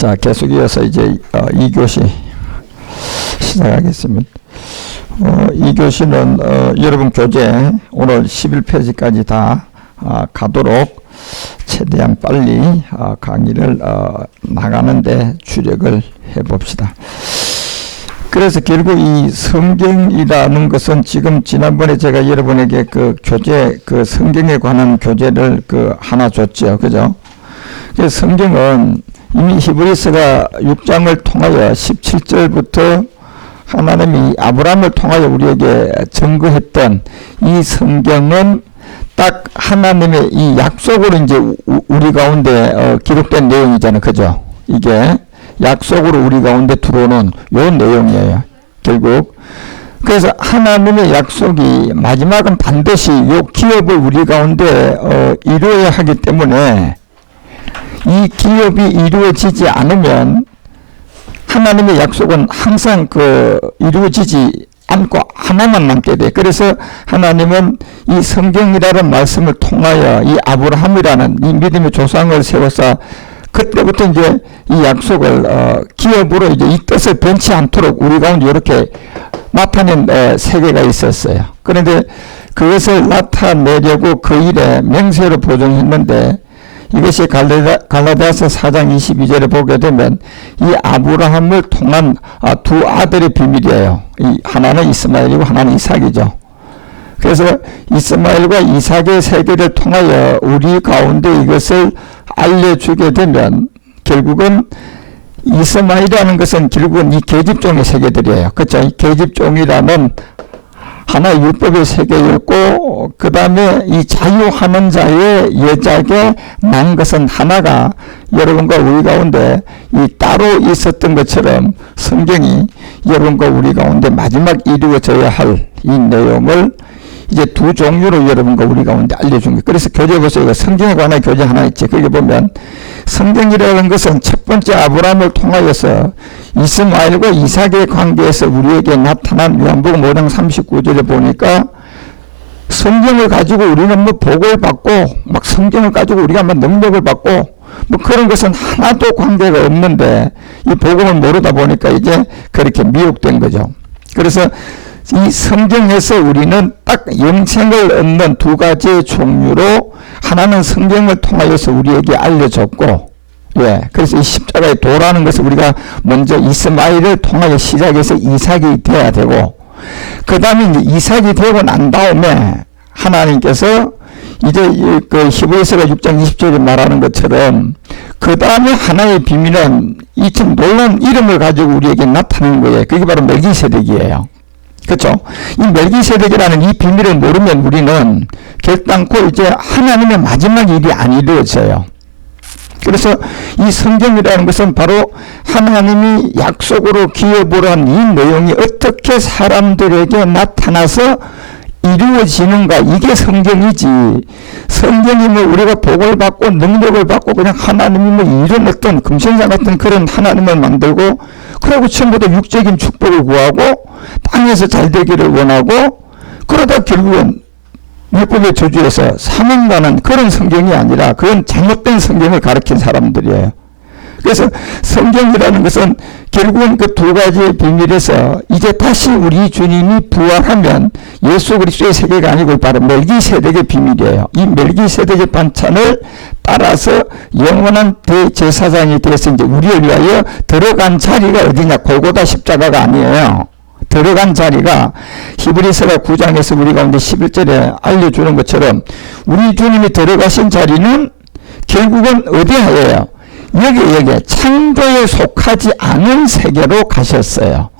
자, 계속 이어서 이제 2교시 시작하겠습니다. 2교시는 여러분 교재 오늘 11페이지까지 다 가도록 최대한 빨리 강의를 나가는데 주력을 해봅시다. 그래서 결국 이 성경이라는 것은 지금 지난번에 제가 여러분에게 그 교재, 그 성경에 관한 교재를 하나 줬죠. 그죠? 그래서 성경은 이미 히브리서가 6장을 통하여 17절부터 하나님이 아브라함을 통하여 우리에게 증거했던 이 성경은 딱 하나님의 이 약속으로 이제 우리 가운데 기록된 내용이잖아요. 그죠? 이게 약속으로 우리 가운데 들어오는 요 내용이에요. 결국. 그래서 하나님의 약속이 마지막은 반드시 요 기업을 우리 가운데 이루어야 하기 때문에 이 기업이 이루어지지 않으면 하나님의 약속은 항상 이루어지지 않고 하나만 남게 돼. 그래서 하나님은 이 성경이라는 말씀을 통하여 이 아브라함이라는 이 믿음의 조상을 세워서 그때부터 이제 이 약속을 기업으로 이제 이 뜻을 변치 않도록 우리 가운데 이렇게 나타낸 세계가 있었어요. 그런데 그것을 나타내려고 그 일에 맹세로 보존했는데 이것이 갈라디아서 4장 22절에 보게 되면 이 아브라함을 통한 두 아들의 비밀이에요. 하나는 이스마엘이고 하나는 이삭이죠. 그래서 이스마엘과 이삭의 세계를 통하여 우리 가운데 이것을 알려주게 되면 결국은 이스마엘이라는 것은 결국은 이 계집종의 세계들이에요. 그렇죠? 이 계집종이라는 하나의 율법의 세계였고 그 다음에 이 자유하는 자의 여자에게 난 것은 하나가 여러분과 우리 가운데 이 따로 있었던 것처럼 성경이 여러분과 우리 가운데 마지막 이루어져야 할 이 내용을 이제 두 종류로 여러분과 우리 가운데 알려준 거예요. 그래서 교재 보세요. 성경에 관한 교재 하나 있지. 거기 보면 성경이라는 것은 첫 번째 아브라함을 통하여서 이스마엘과 이삭의 관계에서 우리에게 나타난 요한복음 5장 39절에 보니까 성경을 가지고 우리는 뭐 복을 받고 막 성경을 가지고 우리가 막 능력을 받고 뭐 그런 것은 하나도 관계가 없는데 이 복음을 모르다 보니까 이제 그렇게 미혹된 거죠. 그래서 이 성경에서 우리는 딱 영생을 얻는 두 가지의 종류로 하나는 성경을 통하여서 우리에게 알려졌고 그래서 이 십자가의 도라는 것을 우리가 먼저 이스마엘을 통하여 시작해서 이삭이 돼야 되고 그 다음에 이제 이삭이 되고 난 다음에 하나님께서 이제 그 히브리서가 6장 20절에 말하는 것처럼 그 다음에 하나의 비밀은 이 참 놀라운 이름을 가지고 우리에게 나타나는 거예요. 그게 바로 멜기세덱이에요. 그렇죠? 이 멜기세덱이라는 이 비밀을 모르면 우리는 결단코 이제 하나님의 마지막 일이 안 이루어져요. 그래서 이 성경이라는 것은 바로 하나님이 약속으로 기업으로 한 이 내용이 어떻게 사람들에게 나타나서 이루어지는가, 이게 성경이지. 성경이 뭐 우리가 복을 받고 능력을 받고 그냥 하나님이 뭐 이런 어떤 금신상 같은 그런 하나님을 만들고 그러고 전부 다 육적인 축복을 구하고 땅에서 잘 되기를 원하고 그러다 결국은 율법의 저주에서 사망하는 그런 성경이 아니라 그건 잘못된 성경을 가르친 사람들이에요. 그래서 성경이라는 것은 결국은 그 두 가지의 비밀에서 이제 다시 우리 주님이 부활하면 예수 그리스도의 세계가 아니고 바로 멜기세덱의 비밀이에요. 이 멜기세덱의 반찬을 따라서 영원한 대제사장이 돼서 이제 우리를 위하여 들어간 자리가 어디냐? 골고다 십자가가 아니에요. 들어간 자리가 히브리서가 9장에서 우리 가운데 11절에 알려주는 것처럼 우리 주님이 들어가신 자리는 결국은 어디예요? 여기 창조에 속하지 않은 세계로 가셨어요.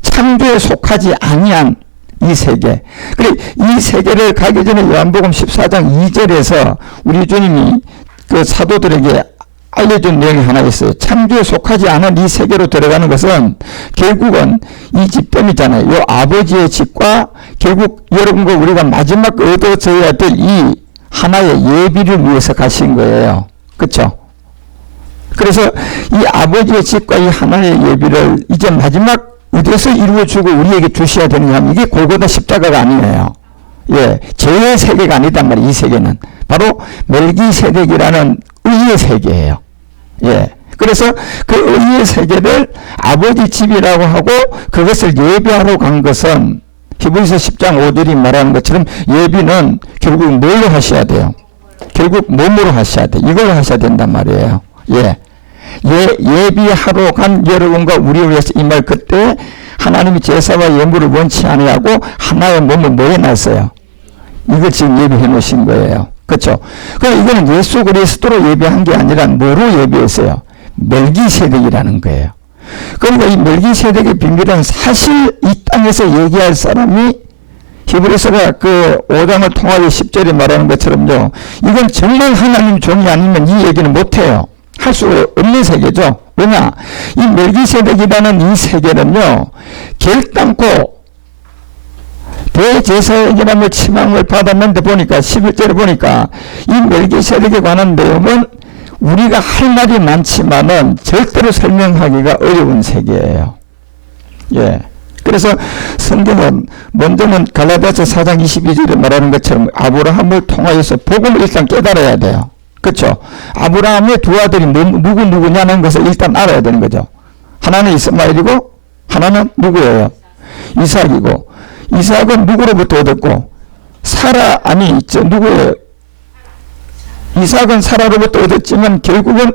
창조에 속하지 아니한 이 세계. 그래 이 세계를 가기 전에 요한복음 14장 2절에서 우리 주님이 그 사도들에게 알려준 내용이 하나 있어요. 창조에 속하지 않은 이 세계로 들어가는 것은 결국은 이 집됨이잖아요. 이 아버지의 집과 결국 여러분과 우리가 마지막 얻어져야 될 이 하나의 예비를 위해서 가신 거예요. 그렇죠? 그래서 이 아버지의 집과 이 하나의 예비를 이제 마지막 어디서 이루어주고 우리에게 주셔야 되느냐 하면 이게 골고다 십자가가 아니에요. 죄의 세계가 아니단 말이에요. 이 세계는 바로 멜기세덱이라는 의의 세계예요. 예. 그래서 그 의의 세계를 아버지 집이라고 하고 그것을 예배하러 간 것은 히브리서 10장 5절이 말하는 것처럼 예비는 결국 뭘로 하셔야 돼요? 결국 몸으로 하셔야 돼. 이걸로 하셔야 된단 말이에요. 예. 예비하러 간 여러분과 우리를 위해서 이 말 그때 하나님이 제사와 예물을 원치 아니하고 하나의 몸을 뭐 해놨어요? 이걸 지금 예비해 놓으신 거예요. 그렇죠? 그럼 이거는 예수 그리스도로 예비한 게 아니라 뭐로 예비했어요? 멜기세덱이라는 거예요. 그리고 이 멜기세덱의 비밀은 사실 이 땅에서 얘기할 사람이 히브리서가 그 5장을 통하여 10절에 말하는 것처럼요. 이건 정말 하나님 종이 아니면 이 얘기는 못해요. 할 수 없는 세계죠. 왜냐? 이 멜기세덱이라는 이 세계는요. 결단코 대제사장이라며 치망을 받았는데 보니까 11절에 보니까 이 멜기세덱에 관한 내용은 우리가 할 말이 많지만은 절대로 설명하기가 어려운 세계예요. 예. 그래서 성경은 먼저는 갈라디아서 4장 22절에 말하는 것처럼 아브라함을 통하여서 복음을 일단 깨달아야 돼요. 그렇죠? 아브라함의 두 아들이 누구냐는 것을 일단 알아야 되는 거죠. 하나는 이스마엘이고 하나는 누구예요? 이삭이고 이삭은 누구로부터 얻었고 누구예요? 이삭은 사라로부터 얻었지만 결국은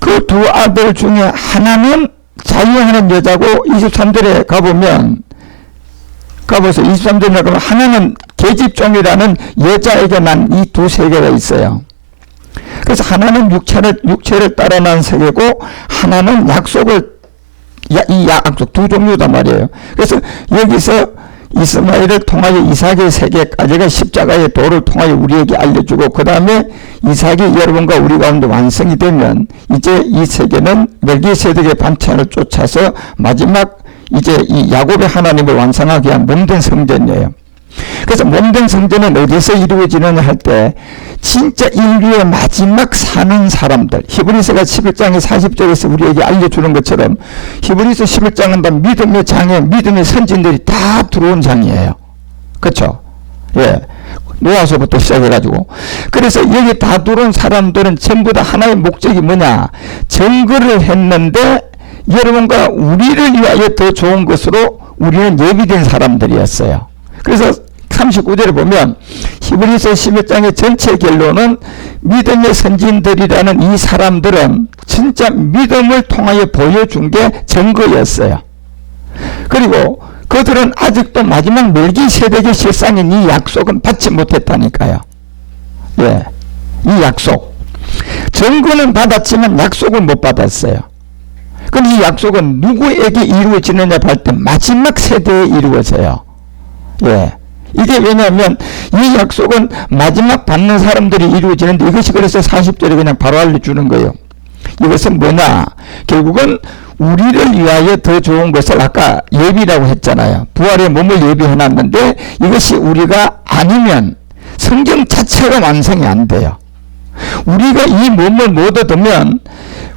그 두 아들 중에 하나는 자유하는 여자고 23절에 가보세요. 23절에 가면 하나는 계집종이라는 여자에게 난 이 두 세계가 있어요. 그래서 하나는 육체를 따라 난 세계고 하나는 이 약속 두 종류단 말이에요. 그래서 여기서 이스마엘을 통하여 이삭의 세계까지가 십자가의 도를 통하여 우리에게 알려주고 그 다음에 이삭이 여러분과 우리 가운데 완성이 되면 이제 이 세계는 멜기세덱의 반찬을 쫓아서 마지막 이제 이 야곱의 하나님을 완성하기 위한 몸된 성전이에요. 그래서 몸된 성전은 어디서 이루어지느냐 할 때 진짜 인류의 마지막 사는 사람들 히브리서가 11장의 40절에서 우리에게 알려주는 것처럼 히브리서 11장은 다 믿음의 장에 믿음의 선진들이 다 들어온 장이에요. 그렇죠? 예. 노아서부터 시작해가지고 그래서 여기 다 들어온 사람들은 전부 다 하나의 목적이 뭐냐 정거를 했는데 여러분과 우리를 위하여 더 좋은 것으로 우리는 예비된 사람들이었어요. 그래서 39절에 보면 히브리서 11장의 전체 결론은 믿음의 선진들이라는 이 사람들은 진짜 믿음을 통하여 보여준 게 증거였어요. 그리고 그들은 아직도 마지막 멜기세덱의 실상인 이 약속은 받지 못했다니까요. 예, 이 약속. 증거는 받았지만 약속을 못 받았어요. 그럼 이 약속은 누구에게 이루어지느냐 할 때 마지막 세대에 이루어져요. 예. 이게 왜냐하면 이 약속은 마지막 받는 사람들이 이루어지는데 이것이 그래서 40절에 그냥 바로 알려주는 거예요. 이것은 뭐냐? 결국은 우리를 위하여 더 좋은 것을 아까 예비라고 했잖아요. 부활의 몸을 예비해놨는데 이것이 우리가 아니면 성경 자체가 완성이 안 돼요. 우리가 이 몸을 못 얻으면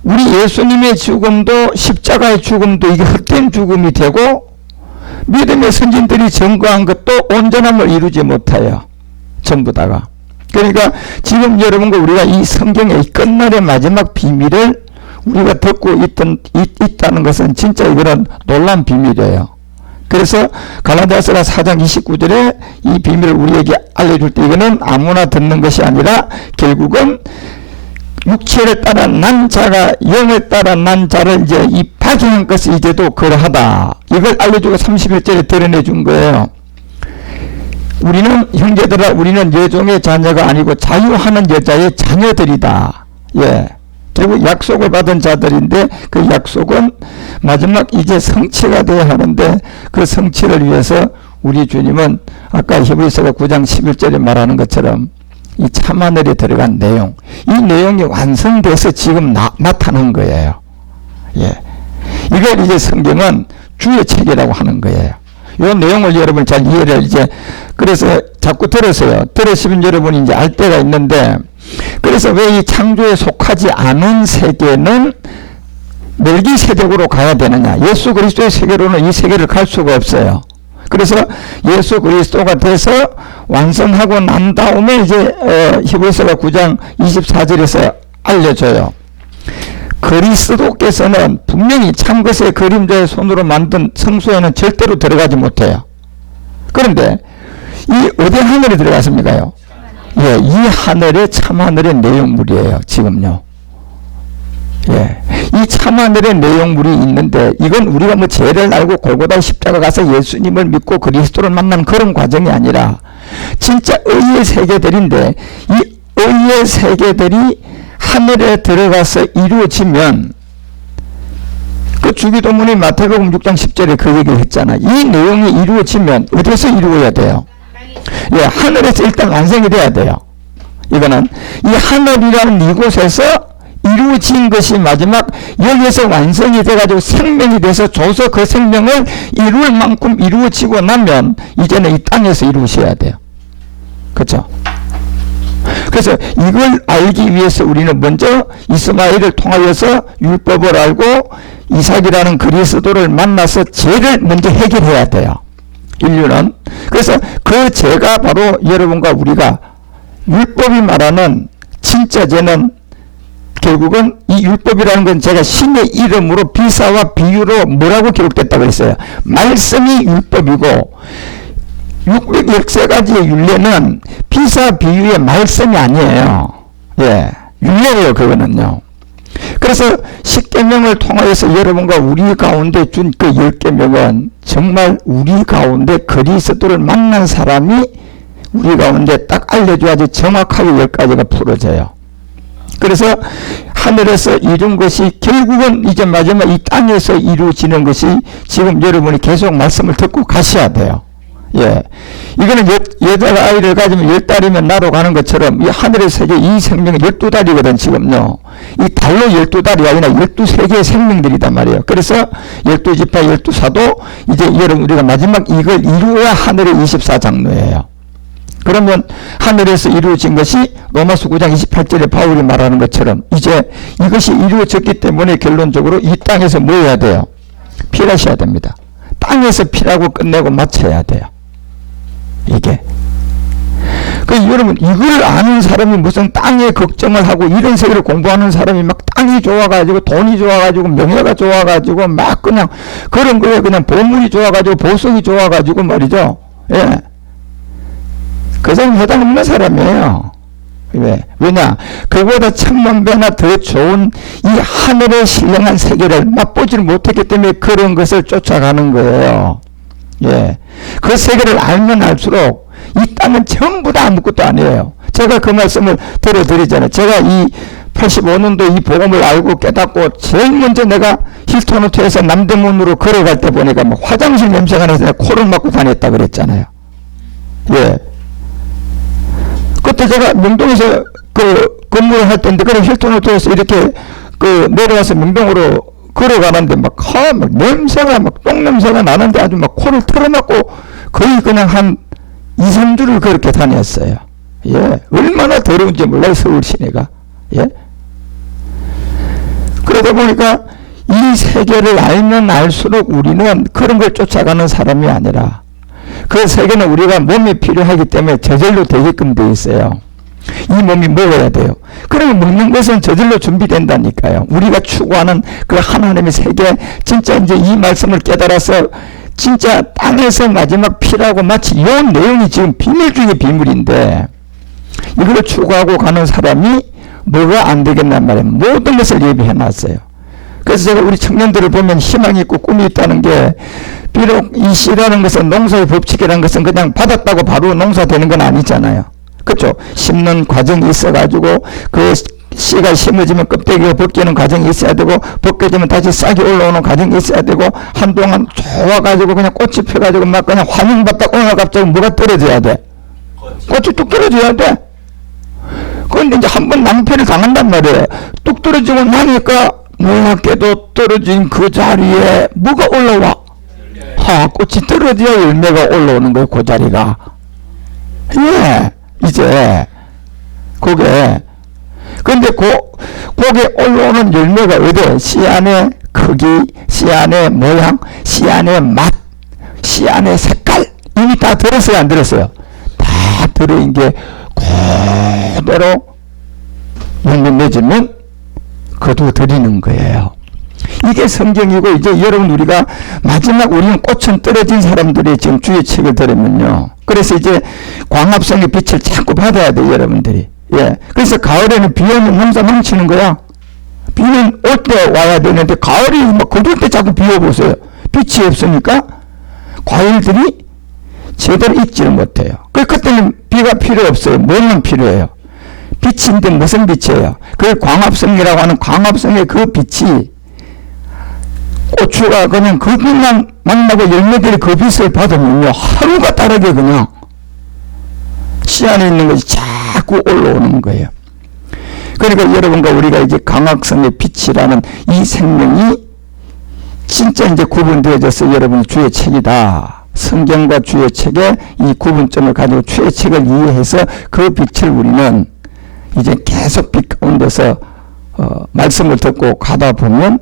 우리 예수님의 죽음도 십자가의 죽음도 이게 헛된 죽음이 되고 믿음의 선진들이 증거한 것도 온전함을 이루지 못해요. 전부 다가. 그러니까 지금 여러분과 우리가 이 성경의 끝날의 마지막 비밀을 우리가 듣고 있다는 것은 진짜 이거는 놀라운 비밀이에요. 그래서 갈라디아서가 4장 29절에 이 비밀을 우리에게 알려줄 때 이거는 아무나 듣는 것이 아니라 결국은 육체를 따라 난 자가 영을 따라 난 자를 이제 이 박이한 것이 이제도 그러하다. 이걸 알려주고 31절에 드러내 준 거예요. 우리는 형제들아 우리는 여종의 자녀가 아니고 자유하는 여자의 자녀들이다. 예. 결국 약속을 받은 자들인데 그 약속은 마지막 이제 성취가 되어야 하는데 그 성취를 위해서 우리 주님은 아까 히브리서가 9장 11절에 말하는 것처럼 이 참하늘에 들어간 내용, 이 내용이 완성돼서 지금 나타난 거예요. 예. 이걸 이제 성경은 주의 책이라고 하는 거예요. 이 내용을 여러분 잘 이해를 그래서 자꾸 들으시면 여러분이 이제 알 때가 있는데, 그래서 왜 이 창조에 속하지 않은 세계는 멜기세덱으로 가야 되느냐. 예수 그리스도의 세계로는 이 세계를 갈 수가 없어요. 그래서 예수 그리스도가 돼서 완성하고 난 다음에 이제 히브리서가 9장 24절에서 알려줘요. 그리스도께서는 분명히 참것의 그림자의 손으로 만든 성소에는 절대로 들어가지 못해요. 그런데 이 어디 하늘에 들어갔습니까요? 예, 이 하늘의 참하늘의 내용물이에요. 지금요. 예, 이 참하늘의 내용물이 있는데 이건 우리가 뭐 죄를 알고 골고다 십자가 가서 예수님을 믿고 그리스도를 만난 그런 과정이 아니라 진짜 의의 세계들인데 이 의의 세계들이 하늘에 들어가서 이루어지면 그 주기도문이 마태복음 6장 10절에 그 얘기를 했잖아. 이 내용이 이루어지면 어디서 이루어야 돼요? 예, 하늘에서 일단 완성이 돼야 돼요. 이거는 이 하늘이라는 이곳에서 이루어진 것이 마지막 여기에서 완성이 돼가지고 생명이 돼서 줘서 그 생명을 이룰 만큼 이루어지고 나면 이제는 이 땅에서 이루셔야 돼요. 그렇죠? 그래서 이걸 알기 위해서 우리는 먼저 이스마엘을 통하여서 율법을 알고 이삭이라는 그리스도를 만나서 죄를 먼저 해결해야 돼요. 인류는. 그래서 그 죄가 바로 여러분과 우리가 율법이 말하는 진짜 죄는 결국은 이 율법이라는 건 제가 신의 이름으로 비사와 비유로 뭐라고 기록됐다고 했어요. 말씀이 율법이고 613가지의 율례는 비사 비유의 말씀이 아니에요. 예, 율례예요. 그거는요. 그래서 십계명을 통하여서 여러분과 우리 가운데 준 그 10계명은 정말 우리 가운데 그리스도를 만난 사람이 우리 가운데 딱 알려줘야지 정확하게 10가지가 풀어져요. 그래서 하늘에서 이룬 것이 결국은 이제 마지막 이 땅에서 이루어지는 것이 지금 여러분이 계속 말씀을 듣고 가셔야 돼요. 예. 이거는 여덟 아이를 가지면 10달이면 나로 가는 것처럼 이 하늘의 세계 이 생명은 12달이거든, 지금요. 이 달로 12달이 아니라 12세계의 생명들이단 말이에요. 그래서 12지파, 12사도 이제 여러분 우리가 마지막 이걸 이루어야 하늘의 24장로예요. 그러면 하늘에서 이루어진 것이 로마서 9장 28절에 바울이 말하는 것처럼 이제 이것이 이루어졌기 때문에 결론적으로 이 땅에서 뭐 해야 돼요? 필하셔야 됩니다. 땅에서 필하고 끝내고 마쳐야 돼요. 이게. 그래서 여러분 이걸 아는 사람이 무슨 땅에 걱정을 하고 이런 세계를 공부하는 사람이 막 땅이 좋아가지고 돈이 좋아가지고 명예가 좋아가지고 막 그냥 그런 거에 그냥 보물이 좋아가지고 보석이 좋아가지고 말이죠. 예. 그 사람 해당 없는 사람이에요. 왜? 왜냐? 그보다 천만 배나 더 좋은 이 하늘의 신령한 세계를 맛보지를 못했기 때문에 그런 것을 쫓아가는 거예요. 예. 그 세계를 알면 알수록 이 땅은 전부 다 아무것도 아니에요. 제가 그 말씀을 들어드리잖아요. 제가 이 85년도 이 복음을 알고 깨닫고 제일 먼저 내가 힐튼 호텔에서 남대문으로 걸어갈 때 보니까 뭐 화장실 냄새가 나서 코를 막고 다녔다 그랬잖아요. 예. 그때 제가 명동에서 그 근무를 할 때인데, 그래 힐튼 호텔에서 이렇게 그 내려와서 명동으로 걸어가는데 막 냄새가 막 똥냄새가 나는데 아주 막 코를 털어막고 거의 그냥 한 2, 3주를 그렇게 다녔어요. 예. 얼마나 더러운지 몰라요, 서울 시내가. 예. 그러다 보니까 이 세계를 알면 알수록 우리는 그런 걸 쫓아가는 사람이 아니라 그 세계는 우리가 몸이 필요하기 때문에 저절로 되게끔 돼 있어요. 이 몸이 먹어야 돼요. 그러면 먹는 것은 저절로 준비된다니까요. 우리가 추구하는 그 하나님의 세계, 진짜 이제 이 말씀을 깨달아서 진짜 땅에서 마지막 피라고 마치 이 내용이 지금 비밀 중에 비밀인데 이걸 추구하고 가는 사람이 뭐가 안 되겠단 말이에요. 모든 것을 예비해 놨어요. 그래서 제가 우리 청년들을 보면 희망이 있고 꿈이 있다는 게, 비록 이 씨라는 것은 농사의 법칙이라는 것은 그냥 받았다고 바로 농사되는 건 아니잖아요. 그렇죠? 심는 과정이 있어가지고 그 씨가 심어지면 껍데기가 벗기는 과정이 있어야 되고, 벗겨지면 다시 싹이 올라오는 과정이 있어야 되고, 한동안 좋아가지고 그냥 꽃이 펴가지고 막 그냥 환영받다 오늘 갑자기 뭐가 떨어져야 돼? 꽃이 뚝 떨어져야 돼. 그런데 이제 한번 낭패를 당한단 말이에요. 뚝 떨어지고 나니까 놀랍게도 떨어진 그 자리에 뭐가 올라와? 꽃이 떨어져야 열매가 올라오는 거예요, 그 자리가. 예, 이제 그게. 근데 거기에 올라오는 열매가 어디? 씨 안의 크기, 씨 안의 모양, 씨 안의 맛, 씨 안의 색깔, 이미 다 들었어요, 안 들었어요? 다 들어인 게 그대로 열매 맺으면 거두어드리는 거예요. 이게 성경이고, 이제 여러분, 우리가 마지막 우리는 꽃은 떨어진 사람들이 지금 주의 책을 들으면요. 그래서 이제 광합성의 빛을 자꾸 받아야 돼요, 여러분들이. 예. 그래서 가을에는 비 오면 농사 망치는 거야. 비는 올 때 와야 되는데, 가을이 막 그럴 때 자꾸 비 오보세요. 빛이 없으니까 과일들이 제대로 익지를 못해요. 그때는 비가 필요 없어요. 뭐만 필요해요? 빛인데 무슨 빛이에요? 그 광합성이라고 하는 광합성의 그 빛이, 고추가 그냥 그 빛만 만나고 열매들이 그 빛을 받으면요, 하루가 다르게 그냥 씨 안에 있는 것이 자꾸 올라오는 거예요. 그러니까 여러분과 우리가 이제 광합성의 빛이라는 이 생명이 진짜 이제 구분되어져서 여러분이 주의 책이다. 성경과 주의 책의 이 구분점을 가지고 주의 책을 이해해서 그 빛을 우리는 이제 계속 빛 가운데서 말씀을 듣고 가다 보면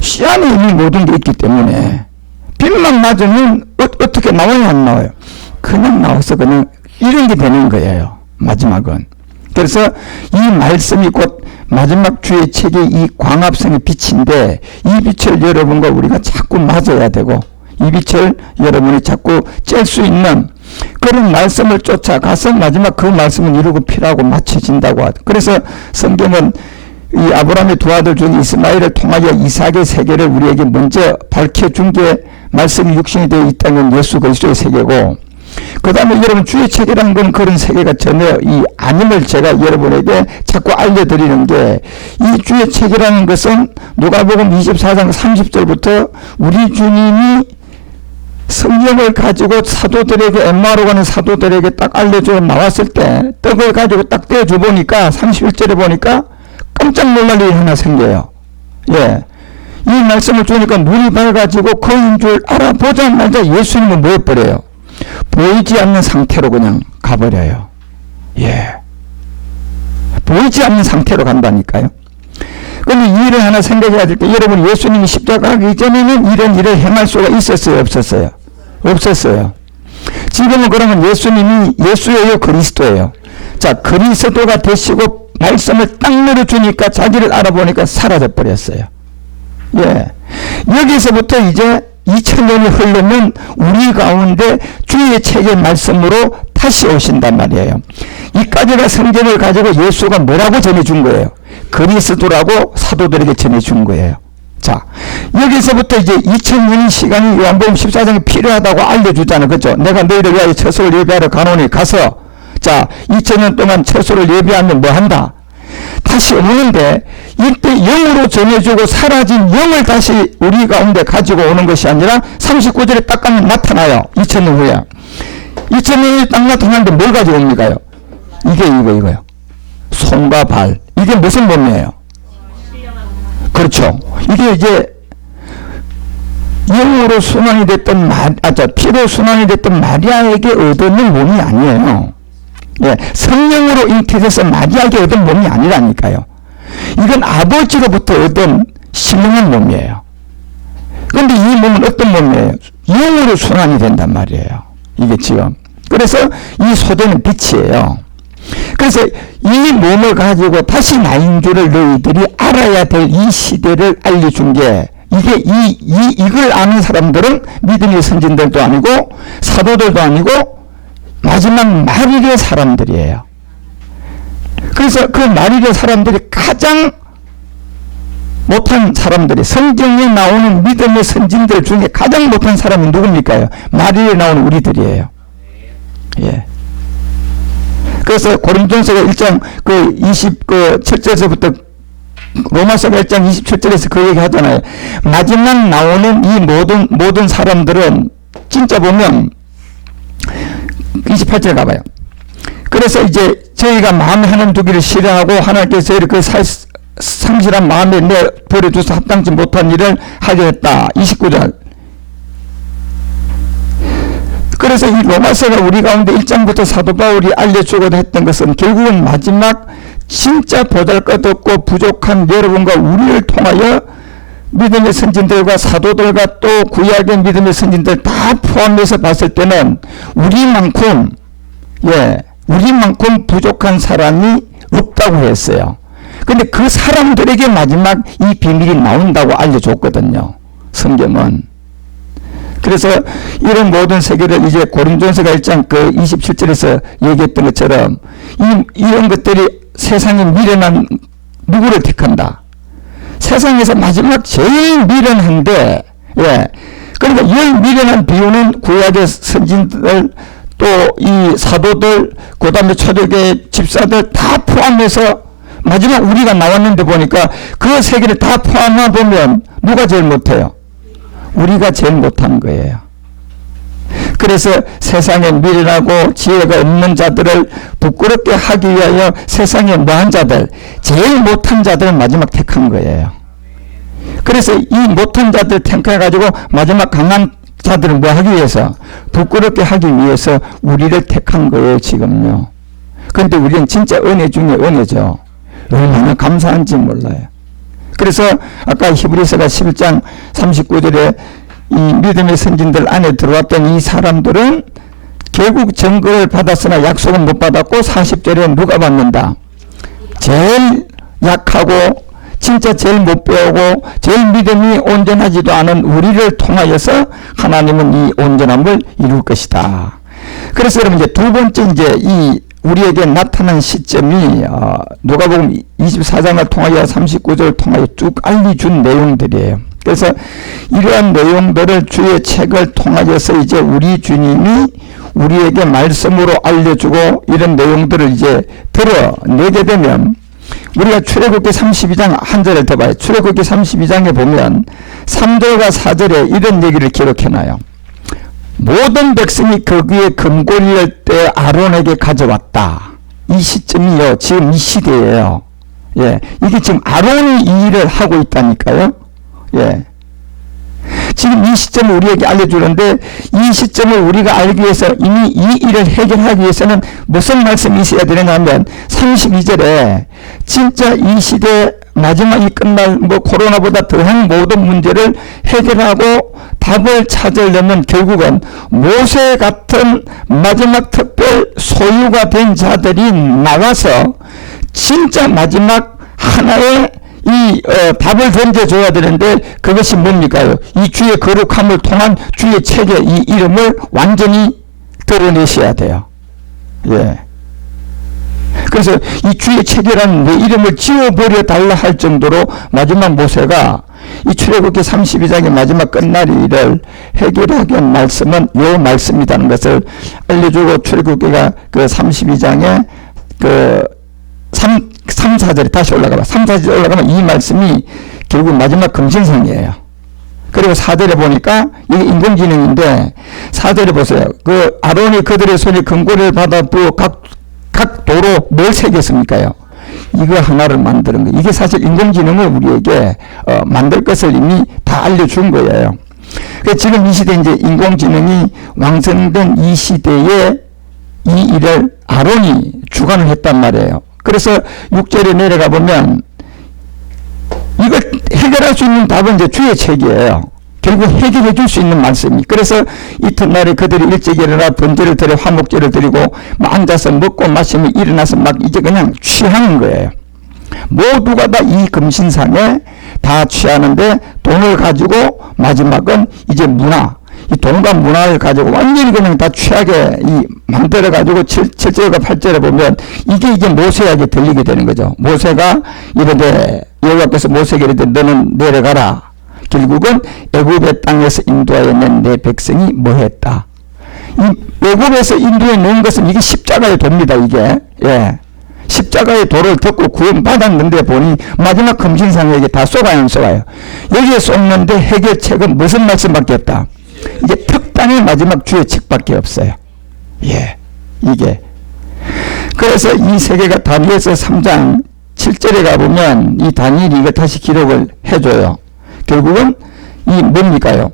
씨 안에 있는 모든 게 있기 때문에 빛만 맞으면 어떻게 나와요? 안 나와요? 그냥 나와서 그냥 이런 게 되는 거예요. 마지막은. 그래서 이 말씀이 곧 마지막 주의 책의 이 광합성의 빛인데, 이 빛을 여러분과 우리가 자꾸 맞아야 되고, 이 빛을 여러분이 자꾸 쬐 수 있는 그런 말씀을 쫓아가서 마지막 그 말씀을 이루고 필요하고 맞춰진다고 하죠. 그래서 성경은 이 아브라함의 두 아들 중 이스마엘을 통하여 이삭의 세계를 우리에게 먼저 밝혀준 게 말씀이 육신이 되어 있다는 건 예수 그리스도의 세계고, 그 다음에 여러분 주의 책이라는 건 그런 세계가 전혀 이 아님을 제가 여러분에게 자꾸 알려드리는 게, 이 주의 책이라는 것은 누가복음 24장 30절부터 우리 주님이 성경을 가지고 사도들에게, 엠마오로 가는 사도들에게 딱 알려주고 나왔을 때 떡을 가지고 딱 떼어줘 보니까 31절에 보니까 깜짝 놀랄 일이 하나 생겨요. 예. 이 말씀을 주니까 눈이 밝아지고 그인 줄 알아보자마자 예수님은 뭐 해버려요? 보이지 않는 상태로 그냥 가버려요. 예. 보이지 않는 상태로 간다니까요. 그런데 이 일을 하나 생각해야 될 때, 여러분 예수님이 십자가 가기 전에는 이런 일을 행할 수가 있었어요? 없었어요? 없었어요. 지금은 그러면 예수님이 예수예요? 그리스도예요? 자, 그리스도가 되시고 말씀을 딱 내려주니까 자기를 알아보니까 사라져버렸어요. 예. 여기서부터 이제 2000년이 흐르면 우리 가운데 주의 책의 말씀으로 다시 오신단 말이에요. 이까지가 성경을 가지고 예수가 뭐라고 전해준 거예요? 그리스도라고 사도들에게 전해준 거예요. 자, 여기서부터 이제 2000년 시간이 요한복음 14장에 필요하다고 알려주잖아요. 그죠? 내가 너희를 위하여 처소를 예비하러 가노니 가서, 자, 2000년 동안 처소를 예비하면 뭐 한다? 다시 오는데, 이때 영으로 전해주고 사라진 영을 다시 우리 가운데 가지고 오는 것이 아니라 39절에 딱 가면 나타나요. 2000년 후에. 2000년이 딱 나타나는데 뭘 가지고 옵니까요? 이거요. 손과 발. 이게 무슨 몸이에요? 그렇죠. 이게 이제 영으로 순환이 됐던 피로 순환이 됐던 마리아에게 얻는 몸이 아니에요. 예, 성령으로 잉태돼서 마리아에게 얻은 몸이 아니라니까요. 이건 아버지로부터 얻은 신령한 몸이에요. 그런데 이 몸은 어떤 몸이에요? 영으로 순환이 된단 말이에요. 이게 지금. 그래서 이 소대는 빛이에요. 그래서 이 몸을 가지고 다시 나인 줄을 너희들이 알아야 될 이 시대를 알려준 게, 이게 이걸 아는 사람들은 믿음의 선진들도 아니고 사도들도 아니고 마지막 말일의 사람들이에요. 그래서 그 말일의 사람들이 가장 못한 사람들이, 성경에 나오는 믿음의 선진들 중에 가장 못한 사람이 누굽니까요? 말일에 나오는 우리들이에요. 예. 그래서 고린도전서 1장 27절에서부터 로마서 1장 27절에서 그 얘기 하잖아요. 마지막 나오는 이 모든 사람들은 진짜 보면 28절 가봐요. 그래서 이제 저희가 마음에 하나님 두기를 싫어하고 하나님께서 저희를 그 상실한 마음에 내버려줘서 합당치 못한 일을 하려 했다. 29절. 그래서 이 로마서가 우리 가운데 1장부터 사도 바울이 알려주고자 했던 것은 결국은 마지막 진짜 보잘것없고 부족한 여러분과 우리를 통하여 믿음의 선진들과 사도들과 또 구약의 믿음의 선진들 다 포함해서 봤을 때는 우리만큼 부족한 사람이 없다고 했어요. 근데 그 사람들에게 마지막 이 비밀이 나온다고 알려줬거든요. 성경은. 그래서 이런 모든 세계를 이제 고린도전서 1장 그 27절에서 얘기했던 것처럼 이런 것들이 세상에 미련한 누구를 택한다. 세상에서 마지막 제일 미련한데, 예. 그러니까 이 미련한 비유는 구약의 선진들 또 이 사도들 그 다음에 초대교회 집사들 다 포함해서 마지막 우리가 나왔는데 보니까 그 세계를 다 포함해 보면 누가 제일 못해요? 우리가 제일 못한 거예요. 그래서 세상에 미련하고 지혜가 없는 자들을 부끄럽게 하기 위하여 세상에 뭐한 자들, 제일 못한 자들을 마지막 택한 거예요. 그래서 이 못한 자들 택해가지고 마지막 강한 자들은 뭐 하기 위해서? 부끄럽게 하기 위해서 우리를 택한 거예요, 지금요. 그런데 우리는 진짜 은혜 중에 은혜죠. 얼마나 감사한지 몰라요. 그래서 아까 히브리서가 11장 39절에 이 믿음의 선진들 안에 들어왔던 이 사람들은 결국 증거를 받았으나 약속은 못 받았고 40절에 누가 받는다? 제일 약하고 진짜 제일 못 배우고 제일 믿음이 온전하지도 않은 우리를 통하여서 하나님은 이 온전함을 이룰 것이다. 그래서 여러분 이제 두 번째 이제 이 우리에게 나타난 시점이 누가복음 24장을 통하여 39절을 통하여 쭉 알려준 내용들이에요. 그래서 이러한 내용들을 주의 책을 통하여서 이제 우리 주님이 우리에게 말씀으로 알려주고 이런 내용들을 이제 드러내게 되면 우리가 출애굽기 32장 한 절을 더 봐요. 출애굽기 32장에 보면 3절과 4절에 이런 얘기를 기록해놔요. 모든 백성이 거기에 금고리를 떼 아론에게 가져왔다. 이 시점이요. 지금 이 시대예요. 예, 이게 지금 아론이 이 일을 하고 있다니까요. 예. 지금 이 시점을 우리에게 알려주는데 이 시점을 우리가 알기 위해서 이미 이 일을 해결하기 위해서는 무슨 말씀이 있어야 되느냐면 32절에 진짜 이 시대 마지막이 끝날 뭐 코로나보다 더한 모든 문제를 해결하고 답을 찾으려면 결국은 모세 같은 마지막 특별 소유가 된 자들이 나와서 진짜 마지막 하나의 이 답을 던져줘야 되는데 그것이 뭡니까? 이 주의 거룩함을 통한 주의 책의 이 이름을 완전히 드러내셔야 돼요. 예. 그래서 이 주의 책이라는 내 이름을 지워버려 달라 할 정도로 마지막 모세가 이 출애굽기 32장의 마지막 끝날일을 해결하기 위한 말씀은 요 말씀이라는 것을 알려주고 출애굽기가 그 32장에 그 3, 4절에 다시 올라가봐. 3, 4절에 올라가면 이 말씀이 결국 마지막 금신상이에요. 그리고 4절에 보니까 이게 인공지능인데 4절에 보세요. 그 아론이 그들의 손에 금고리를 받아 부어 각 도로 뭘 새겼습니까요? 이거 하나를 만드는 거예요. 이게 사실 인공지능을 우리에게 만들 것을 이미 다 알려준 거예요. 그래서 지금 이 시대 이제 인공지능이 왕성된 이 시대에 이 일을 아론이 주관을 했단 말이에요. 그래서 6절에 내려가 보면 이걸 해결할 수 있는 답은 이제 주의 책이에요. 결국 해결해 줄 수 있는 말씀이. 그래서 이튿날에 그들이 일찍 일어나 번제를 드려 화목제를 드리고 막 앉아서 먹고 마시면 일어나서 막 이제 그냥 취하는 거예요. 모두가 다 이 금신상에 다 취하는데 돈을 가지고 마지막은 이제 문화, 이 돈과 문화를 가지고 완전히 그냥 다 취하게 만들어 가지고 7절과 8절에 보면 이게 모세에게 들리게 되는 거죠. 모세가 이르되 여호와께서 모세에게 이르되 너는 내려가라. 결국은 애굽의 땅에서 인도하여 낸 내 백성이 뭐했다. 이 애굽에서 인도해 낸 것은 이게 십자가의 도입니다. 이게 예. 십자가의 도를 듣고 구원받았는데 보니 마지막 금신상에게 다 쏘가요 안 쏘가요? 여기에 쏟는데 해결책은 무슨 말씀밖에 없다. 이게 특단의 마지막 주의 책밖에 없어요. 예, 이게. 그래서 이 세계가 다니엘서 3장 7절에 가보면 이 다니엘이 이거 다시 기록을 해줘요. 결국은 이 뭡니까요?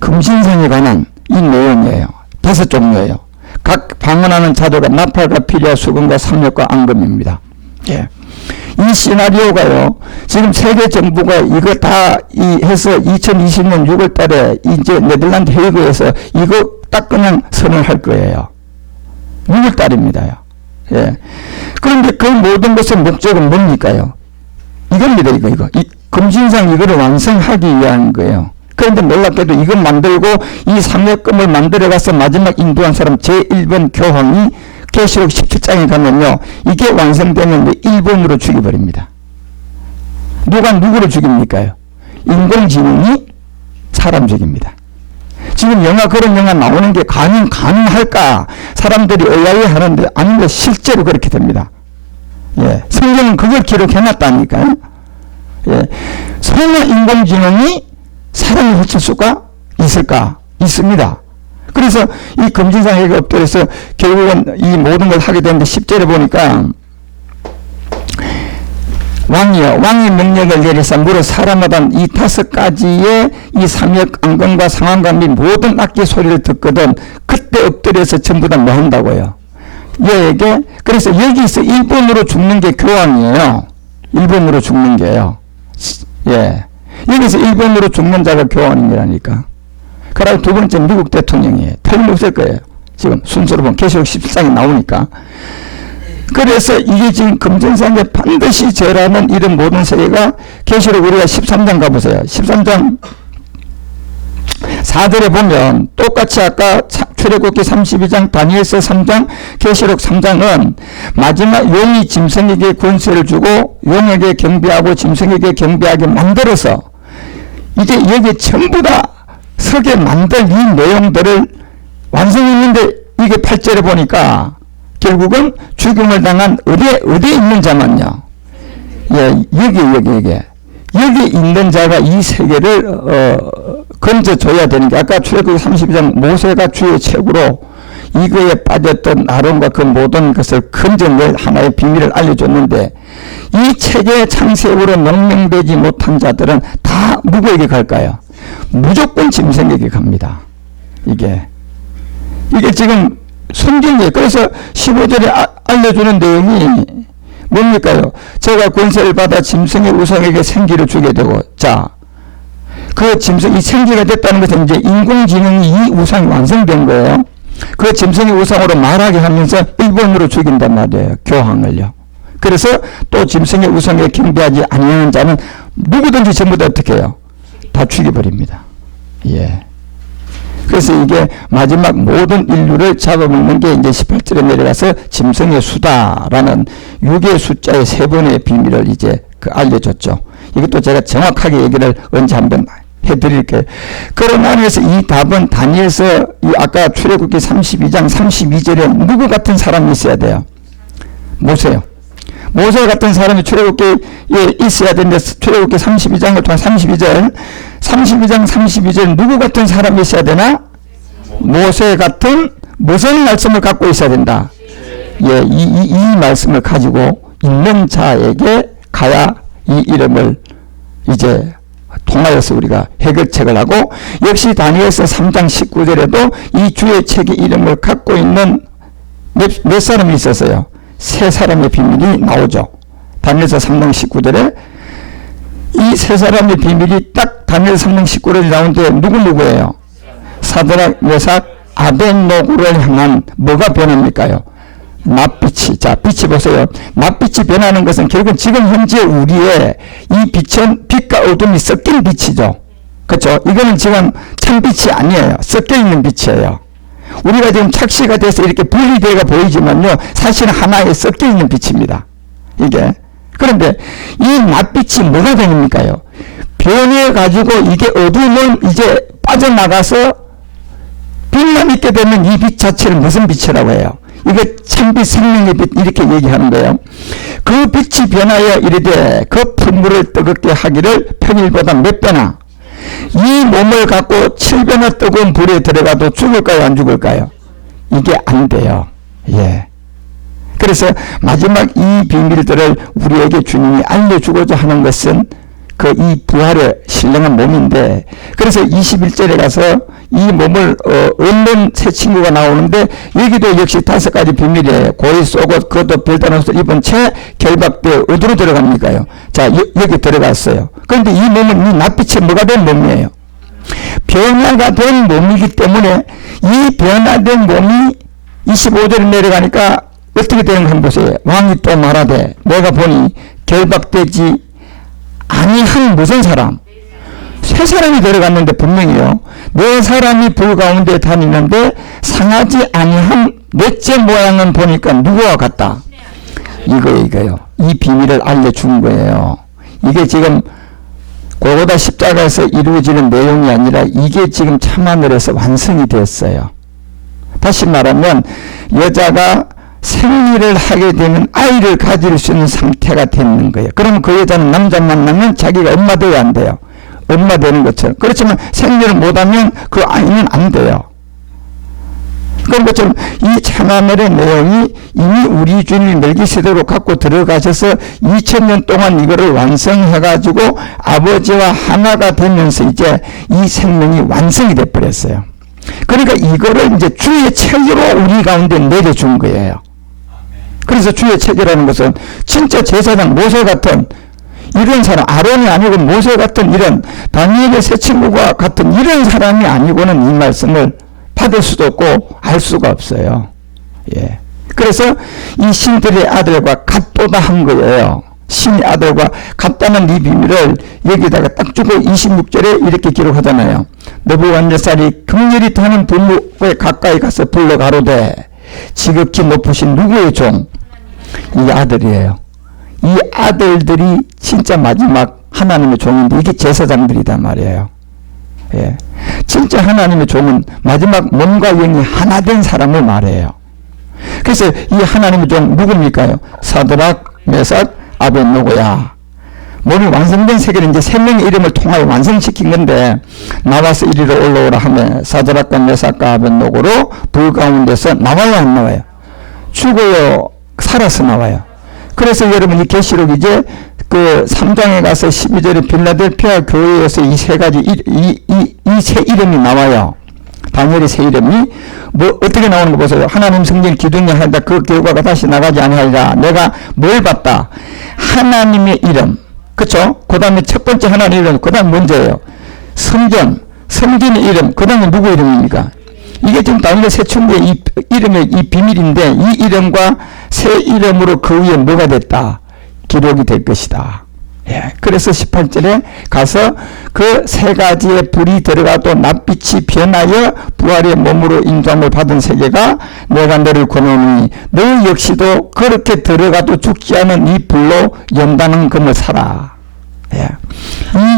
금신상에 관한 이 내용이에요. 5 종류예요. 각 방언하는 자들과 나팔과 피리와 수금과 삼력과 앙금입니다. 예. 이 시나리오가요, 지금 세계 정부가 이거 다 해서 2020년 6월 달에 이제 네덜란드 헤이그에서 이거 딱 그냥 선언할 거예요. 6월 달입니다요. 예. 그런데 그 모든 것의 목적은 뭡니까요? 이겁니다. 이거. 이 금신상 이거를 완성하기 위한 거예요. 그런데 놀랍게도 이걸 만들고 이 삼역금을 만들어가서 마지막 인도한 사람 제1번 교황이 계시록 17장에 가면요. 이게 완성되면 1번으로 죽여버립니다. 누가 누구를 죽입니까요? 인공지능이 사람 죽입니다. 지금 그런 영화 나오는 게 가능할까? 사람들이 의아해하는데 아니면 실제로 그렇게 됩니다. 예, 성경은 그걸 기록해놨다니까요. 예, 설마 인공지능이 사람을 해칠 수가 있을까? 있습니다. 그래서 이 금신상에게 엎드려서 결국은 이 모든 걸 하게 되는데 10절에 보니까 왕이 명령을 내려서 무릇 사람마다 이 5가지의 이 삼역 안건과 상황과 및 모든 악기 소리를 듣거든 그때 엎드려서 전부 다 뭐 한다고요? 얘에게 그래서 여기서 1번으로 죽는 게 교황이에요. 1번으로 죽는 게요. 예. 여기서 1번으로 죽는 자가 교황이라니까. 그리고 두 번째 미국 대통령이에요. 틀림없을 거예요. 지금 순서로 보면 계시록 17장에 나오니까. 그래서 이게 지금 금전상에 반드시 절하는 이런 모든 세계가 계시록 우리가 13장 가보세요. 13장 4절에 보면 똑같이 아까 출애굽기 32장, 다니엘서 3장, 계시록 3장은 마지막 용이 짐승에게 권세를 주고 용에게 경배하고 짐승에게 경배하게 만들어서 이제 여기 전부 다 서게 만들 이 내용들을 완성했는데 이게 8절에 보니까 결국은 죽음을 당한 어디에 있는 자만요. 예, 여기 있는 자가 이 세계를 건져줘야 되는 게 아까 출애굽기 32장 모세가 주의 책으로 이거에 빠졌던 아론과 그 모든 것을 건져낼 하나의 비밀을 알려줬는데 이 책의 창세으로 명명되지 못한 자들은 다 누구에게 갈까요? 무조건 짐승에게 갑니다. 이게 지금 성경이에요. 그래서 15절에 알려주는 내용이 뭡니까요? 제가 권세를 받아 짐승의 우상에게 생기를 주게 되고, 자, 그 짐승이 생기가 됐다는 것은 이제 인공지능이 이 우상이 완성된 거예요. 그 짐승의 우상으로 말하게 하면서 일본으로 죽인단 말이에요. 교황을요. 그래서 또 짐승의 우상에 경배하지 아니하는 자는 누구든지 전부 다 어떻게 해요? 다 죽여버립니다. 예. 그래서 이게 마지막 모든 인류를 잡아먹는 게 이제 18절에 내려가서 짐승의 수다라는 6의 숫자의 3번의 비밀을 이제 알려줬죠. 이것도 제가 정확하게 얘기를 언제 한번 해드릴게요. 그러나 그래서 이 답은 다니엘서 아까 출애굽기 32장 32절에 누구 같은 사람이 있어야 돼요? 모세요. 모세 같은 사람이 출애굽기에 있어야 되는데 출애굽기 32장을 통한 32장 32절 누구 같은 사람이 있어야 되나? 모세 같은 무슨 말씀을 갖고 있어야 된다? 예, 이 말씀을 가지고 있는 자에게 가야 이 이름을 이제 통하여서 우리가 해결책을 하고 역시 다니엘서 3장 19절에도 이 주의 책의 이름을 갖고 있는 몇 사람이 있었어요? 3사람의 비밀이 나오죠. 다니엘서 3장 19절에 이 3사람의 비밀이 딱 다니엘 3장 19절에 나오는데 누구예요? 사드락, 메삭, 아벤노고를 향한 뭐가 변합니까요? 낯빛이. 자, 빛이 보세요. 낯빛이 변하는 것은 결국 지금 현재 우리의 이 빛은 빛과 어둠이 섞인 빛이죠. 그렇죠? 이거는 지금 찬빛이 아니에요. 섞여 있는 빛이에요. 우리가 지금 착시가 돼서 이렇게 분리되어 보이지만요, 사실은 하나에 섞여 있는 빛입니다. 이게. 그런데 이 낯빛이 뭐가 되니까요? 변해가지고 이게 어두움은 이제 빠져나가서 빛만 있게 되면 이 빛 자체를 무슨 빛이라고 해요? 이게 참빛 생명의 빛 이렇게 얘기하는 거예요. 그 빛이 변하여 이르되 그 풀물을 뜨겁게 하기를 평일보다 몇 배나 이 몸을 갖고 7배나 뜨거운 불에 들어가도 죽을까요? 안 죽을까요? 이게 안 돼요. 예. 그래서 마지막 이 비밀들을 우리에게 주님이 알려주고자 하는 것은 그 이 부활의 신령한 몸인데, 그래서 21절에 가서 이 몸을 얻는 새 친구가 나오는데 여기도 역시 5가지 비밀이에요. 고이 쏘고 그것도 별다른 옷을 입은 채 결박되어 어디로 들어갑니까요? 자, 여기 들어갔어요. 그런데 이 몸은 이 낯빛이 뭐가 된 몸이에요? 변화가 된 몸이기 때문에 이 변화된 몸이 25절에 내려가니까 어떻게 되는가 한번 보세요. 왕이 또 말하되 내가 보니 결박되지 사람은 무슨 사람? 세 사람이 들어갔는데 분명히요. 네 사람이 불 가운데 다니는데 상하지 아니한 넷째 모양은 보니까 누구와 같다? 이거요. 이 비밀을 알려준 거예요. 이게 지금 골고다 십자가에서 이루어지는 내용이 아니라 이게 지금 참하늘에서 완성이 됐어요. 다시 말하면 여자가 생리를 하게 되면 아이를 가질 수 있는 상태가 되는 거예요. 그러면 그 여자는 남자 만나면 자기가 엄마 되어야 안 돼요. 엄마 되는 것처럼. 그렇지만 생리를 못하면 그 아이는 안 돼요. 그런 것처럼 이 참하늘의 내용이 이미 우리 주님이 멜기세덱으로 갖고 들어가셔서 2000년 동안 이거를 완성해가지고 아버지와 하나가 되면서 이제 이 생명이 완성이 돼버렸어요. 그러니까 이거를 이제 주의 책으로 우리 가운데 내려준 거예요. 그래서 주의 책이라는 것은 진짜 제사장 모세 같은 이런 사람, 아론이 아니고 모세 같은 이런 다니엘의 세 친구가 같은 이런 사람이 아니고는 이 말씀을 받을 수도 없고 알 수가 없어요. 예. 그래서 이 신들의 아들과 같도다 한 거예요. 신의 아들과 같다는 이 비밀을 여기다가 딱 주고 26절에 이렇게 기록하잖아요. 느부갓네살이 극렬히 타는 부무에 가까이 가서 불러 가로되 지극히 높으신 누구의 종? 이 아들이에요. 이 아들들이 진짜 마지막 하나님의 종인데 이게 제사장들이단 말이에요. 예. 진짜 하나님의 종은 마지막 몸과 영이 하나 된 사람을 말해요. 그래서 이 하나님의 종 누굽니까요? 사드락, 메삭, 아벳노고야. 몸이 완성된 세계는 이제 세 명의 이름을 통하여 완성시킨 건데 나와서 이리로 올라오라 하면 사드락과 메삭과 아벳노고로 불 가운데서 나와요, 안 나와요? 죽어요, 살아서 나와요. 그래서 여러분 이 계시록 이제 그 3장에 가서 12절에 빌라델피아 교회에서 이 세 가지 이 세 이름이 나와요. 다니엘의 세 이름이 뭐 어떻게 나오는 거 보세요. 하나님 성전 기둥이 한다. 그 결과가 다시 나가지 아니하리라. 내가 뭘 봤다? 하나님의 이름. 그렇죠? 그 다음에 첫 번째 하나님의 이름. 그 다음 문제예요. 성전의 이름. 그 다음에 누구 이름입니까? 이게 지금 다니엘 세 친구의 이 이름의 이 비밀인데 이 이름과 새 이름으로 그 위에 뭐가 됐다? 기록이 될 것이다. 예. 그래서 18절에 가서 그 세 가지의 불이 들어가도 낯빛이 변하여 부활의 몸으로 인도함을 받은 세계가 내가 너를 권하노니 너 역시도 그렇게 들어가도 죽지 않은 이 불로 연단한 금을 사라. 예.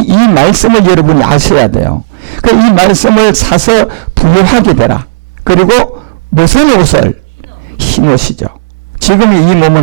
이 말씀을 여러분이 아셔야 돼요. 이 말씀을 사서 부유하게 되라. 그리고 무슨 옷을? 흰 옷이죠. 지금 이 몸은